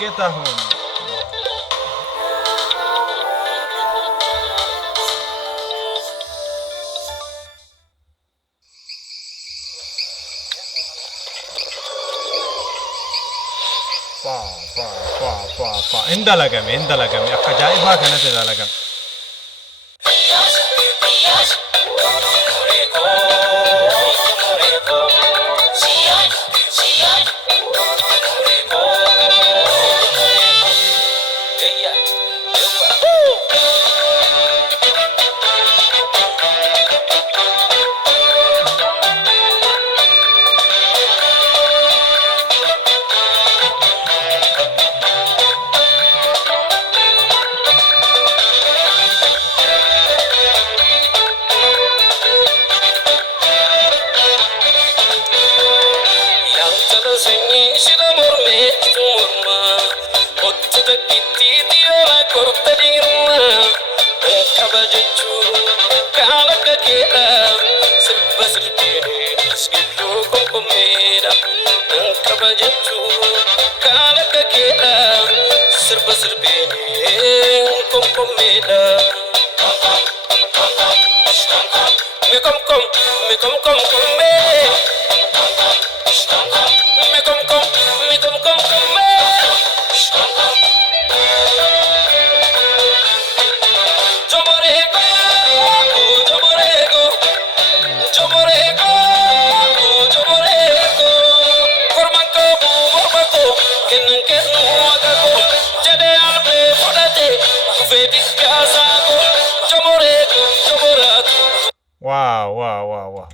get a home. Indalagame, akka jaa'iba kanatti dalagame.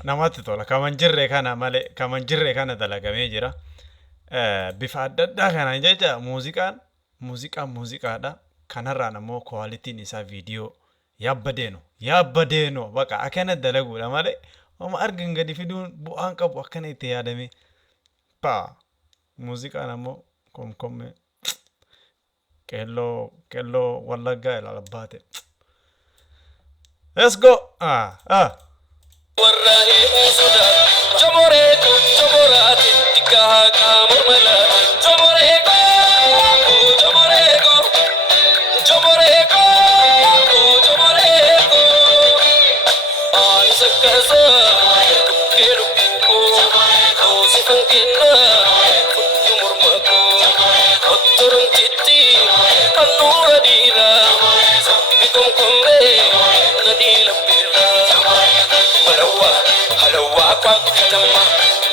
Namatti tola kaman jirre kana male kaman jirre kana dalagamee jira bifa adda addaa kana jecha muuziqaadha kanarraan ammoo quality'n isaa viidiyoo yaabbadeeno baqa akkana dalaguudha male amma argin gadi fiduun bu'aan qabu akkana itti yaadame muuziqaan ammoo komkomme qelloo wallaggaa ilaalabbaate. Let's go. Warrahi usuda Jomoreko Jomorati Tikaha Murmala Jomoreko Jomoreko Jomoreko Jomoreko Ansakasa Keruko Sifangina Yumurmako Otturun Titi Anura Dira Bikom Kombe Nadila Pira Halawa kwa kutama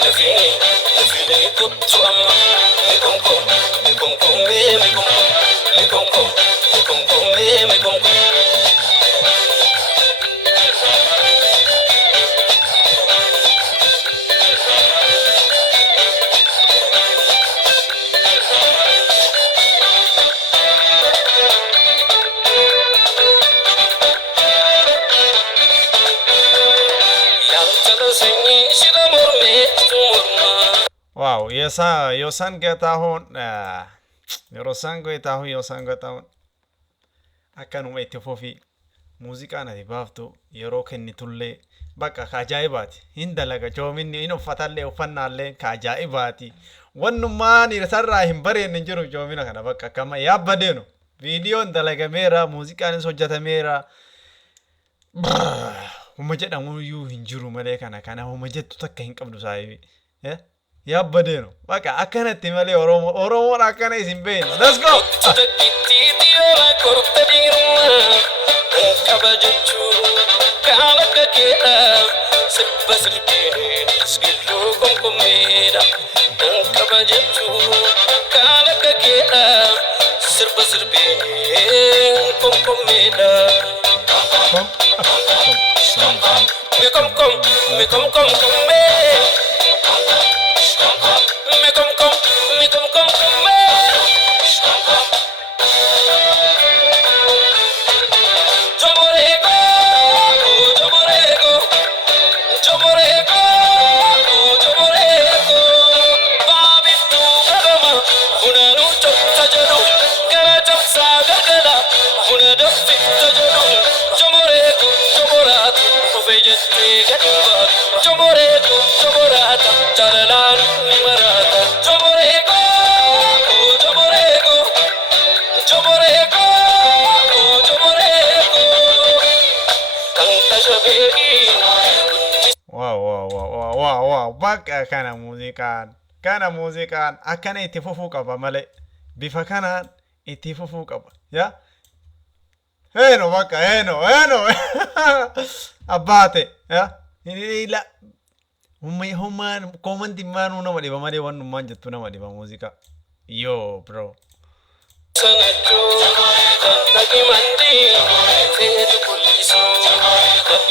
Nafini kutuama Mekonko Wow, yosan getahun akkanuma itti fofi muuziqaan ati baaftu yeroo kennitullee bakka kajaa'ibaati hin dalaga joominni hin uffatallee uffannaallee kajaa'ibaati wannummaan irasarraa hin bareenne hin jiru joomina kana bakka akkama yaabbadeenu viidiyoon dalagameera muuziqaanis hojjetameera huma jedhamuyyuu hin jiru malee kana huma jettu takka hin qabdu saahibi yaabbadeenu bakka akkanatti malee oromoon akkana isin beenu. Let's go. bakka kana muuziqaan akkana itti fufuu qaba malee bifa kanaan itti fufuu qaba yaa heeno bakka heeno abbaate yaa ila hummaan komanti maanuu nama dhiba malee wannummaan jettu nama dhiba muuziqaa yoo bro. Sanatu lagi mandi feetu kulisu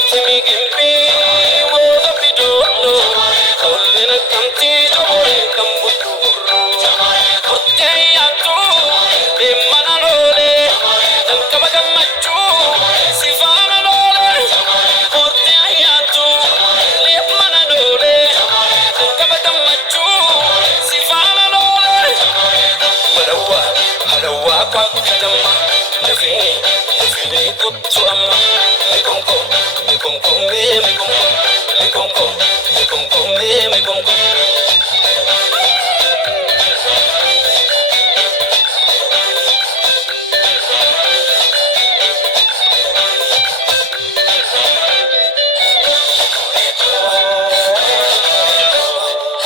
timi gimpi mo tapi dono kolena kamti jore kambutu kote yantu de manalole dan kabagam machu sifana lole kote yantu de manalole dan kabagam machu sifana lole Halawa pakatama Nafini kutu ama Mekonko